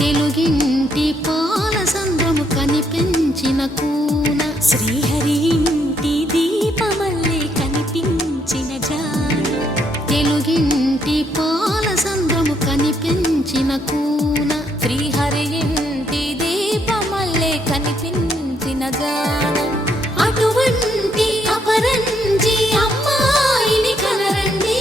తెలుగింటి పాలసంద్రము కనిపించిన కూన శ్రీహరి ఇంటి దీపమల్లే కనిపించిన జాడ తెలుగింటి పాలసంద్రము కనిపించిన కూన శ్రీహరి ఇంటి దీపమల్లే కనిపించిన జాడ అటువంటి అపరంజి అమ్మాయిని కనరండి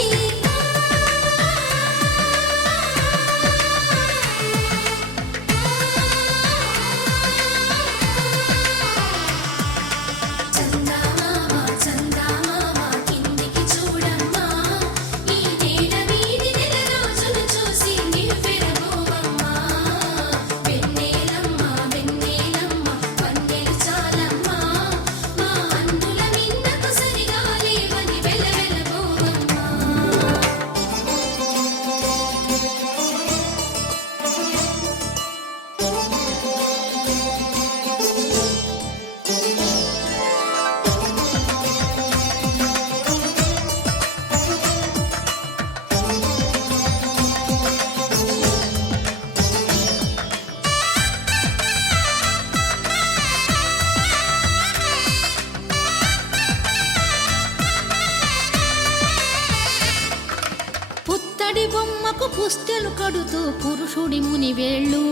పుత్తడి బొమ్మకు పుస్తెలు కడుతూ పురుషుడి ముని వేళ్ళు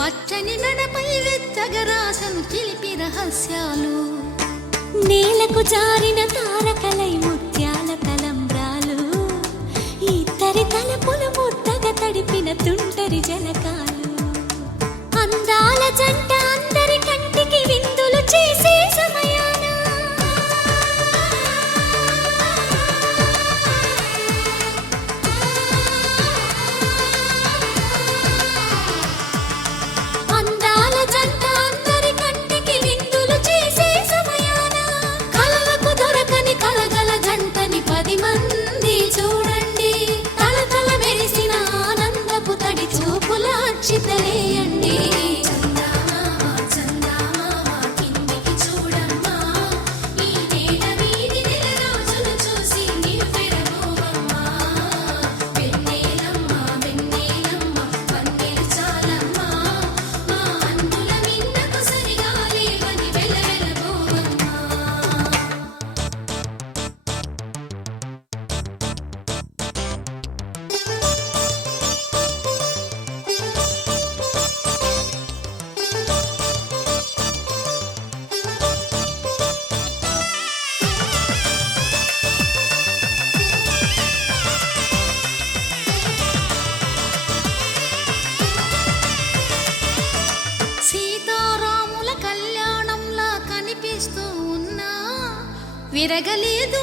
పచ్చని మెడపై వెచ్చగరాసను చిలిపి రహస్యాలు నేలకు జారిన తారకలై ముత్యాల తలంబ్రాలు ఇద్దరి తలపులు ముద్దగా తడిపిన తుంటరి జలకాలు అందాల జంట అందరి కంటికి విందులు చేసే సమయాన అందాల జంట అందరి కంటికి విందులు చేసే సమయాన కలలకు దొరకని కలగల జంటని 10 మంది చూడండి తలతల మెరిసిన ఆనందపు తడి చూపుల అక్షితలేయండి సీతారాముల కళ్యాణంలా కనిపిస్తూ ఉన్నా విరగలేదు